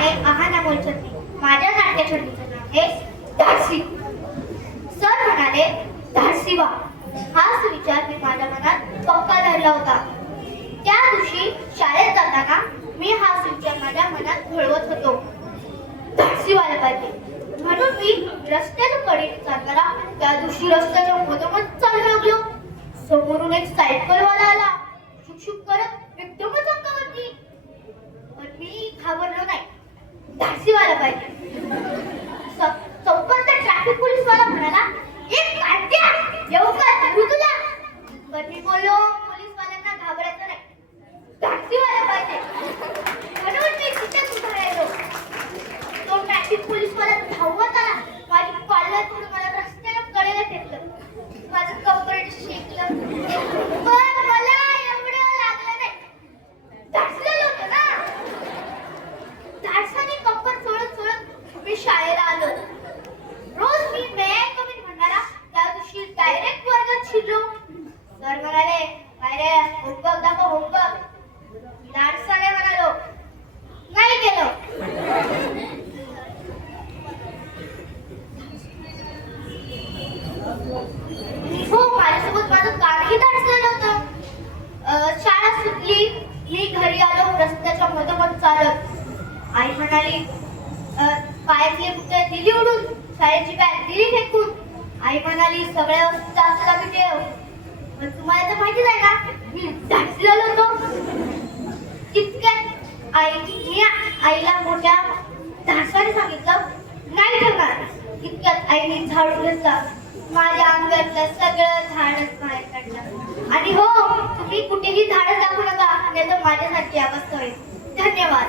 आहे आहानामोल छत्री. माझ्या नाट्यछत्रीचं नाव आहे धाडसी. सर म्हणाले धाडसी व्हा. हाच विचार मी माझ्या मनात पक्का धरला होता. त्या दिवशी शाळेत जाताना मी हाच विचार माझ्या मनात घोळवत होतो. धाडसी व्हायला पाहिजे म्हणून मी रस्त्याच्या कडेने चालताना त्या दिवशी रस्त्याच्या मधोमध चालू लागलो. समोरून एक सायकलवाला आला. शुकशुक करत एकदमच अंगावरती. पण मी घाबरलो नाही. धाडसी व्हायला पाहिजे. चौकातला ट्रॅफिक पोलीसवाला म्हणाला, एक काढत्या येऊ का धरू तुला. पण मी बोललो पोलीसवाल्यांना घाबरायचं नाही, धाडसी व्हायला पाहिजे म्हणून मी तिथेच उभा राहिलो. तो ट्रॅफिक पोलीसवाला धावत आला. माझी कॉलर धरून मला रस्त्याला कडेला फेकलं. माझं कंबरट शेकलं. पण मला एवढं लागलं नाही. धाडसलेलं होतं ना. धाडसाने कंबर चोळत चोळत मी शाळेला आलो. रोज मी कमी म्हणणारा त्या दिवशी डायरेक्ट वर्गात शिरलो. सर म्हणाले, काय रे होमवर्क दाखव होमवर्क. धाडसाने म्हणालो, नाही केलं. हो, माझ्यासोबत माझं कामही धाडसलेलं होतं. शाळा सुटली. मी घरी आलो रस्त्याच्या मधोमध चालत. आई म्हणाली, पायातली बुटे दिली उडून, शाळेची बॅग दिली फेकून. आई म्हणाली, सगळ्या वस्तू जास्त लागू ठेव. पण तुम्हाला तर माहितीच आहे ना मी धाडसलेलो होतो. इतक्यात आईला मोठ्या धाडसाने सांगितलं, नाही ठेवणार. इतक्यात आईने झाडू घेतला. माझ्या अंगातलं सगळं धाडस बाहेर काढलं. आणि हो, तुम्ही कुठेही धाडस दाखवू नका, नाही तर माझ्यासाठी अवस्था होईल. धन्यवाद.